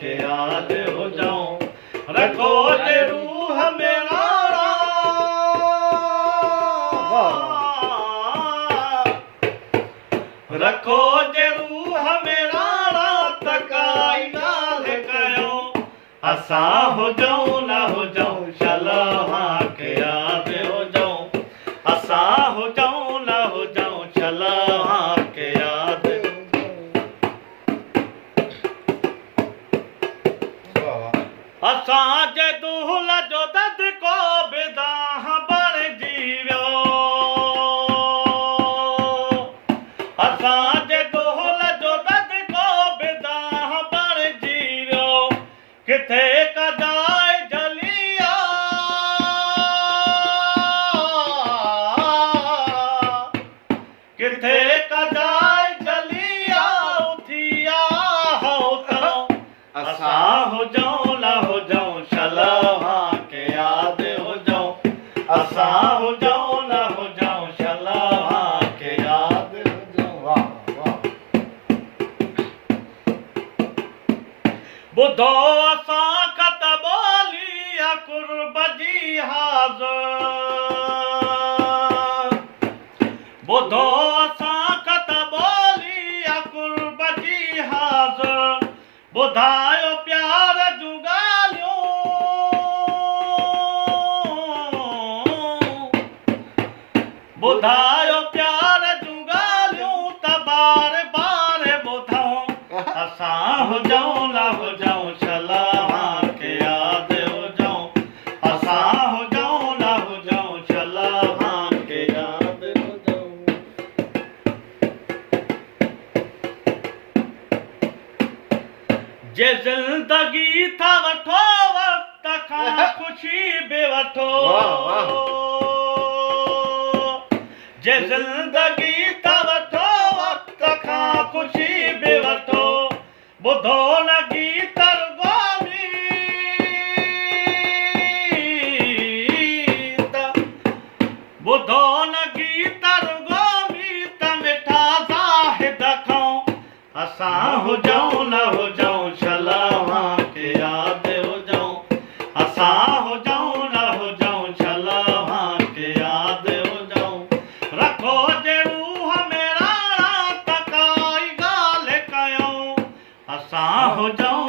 के याद हो जाऊं। रखो जे रूह मेरा रखो जे रूह मेरा रात काई नाल कयो। असा हो जाऊं ना हो जाऊं शलहा के याद हो जाऊं। असा हो जाऊं ना हो जाऊं शलहा के याद हो। असा जे दूहल जो दद को बिदाह बण जीवियो। असा जे दूहल जो दद को बिदाह बण जीवियो। किथे कदाई जलिया किथे कदाई जलिया उथिया हो तो। असा हो जाऊं ना हो जाऊं शलहा के याद हो जाऊं। असा हो जाऊं ना हो जाऊं शलहा के याद हो जाऊं। वाह वाह। बुधो असा कत बोलिया कुर्ब जी हाज़िर। बुधो असा कत बोलिया कुर्ब जी हाज़िर। बुधायो प्यार जूं ॻाल्हियूं। बुधायो प्यार जूं ॻाल्हियूं त बार बार ॿुधऊं। असा हो जाऊं ना हो जाऊं शलहा के याद हो जाऊं। असा हो जाऊं ना हो जाऊं शलहा के याद हो जाऊं। जे ज़िंदगी था वठो वक़्त खां ख़ुशी बि वठो। जे ज़िंदगी था वठो वक़्त खां ख़ुशी बि वठो। ॿुधो न गीत रुॻोनी ॿुधो न गीत रुॻोनी त मिठा ज़ाहिद खऊं। असा हो जाऊं ना हो जाऊं शलहा के याद हो जाऊं। असा हो जाऊं ना हो जाऊं शलहा के याद हो जाऊं। रखो जे रूह मेरा रात काई ॻाल्हि कयूं। असा हो जाऊं